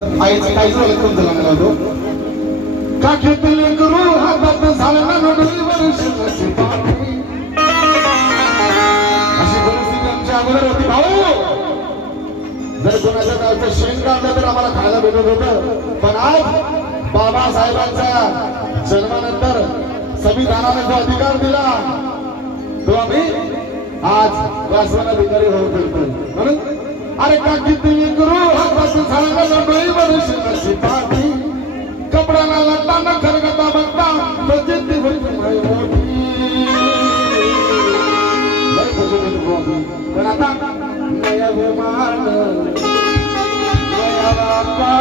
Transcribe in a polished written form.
आईचं काही झालं कोणतं लागला होतो का घेतले करू हातात झालं ना नोडलीवर शिरची पाठी अशी परिस्थिती आमच्या अगोदर होती भाऊ जर कोणाच्या गावचं शेण काढलं तर आम्हाला खायला भेटत होतं पण आज बाबासाहेबांच्या जन्मानंतर संविधानाने जो अधिकार दिला तो आम्ही आज वासवान अधिकारी होऊ शकतो म्हणून अरे का किती करू हातातून झालं ना डोईवर शिरची पाठी कपड्याला लटताना खरगता बघता प्रचिती होती मोठी लय खुशी होती पण आता नया विमान नया बाप्पा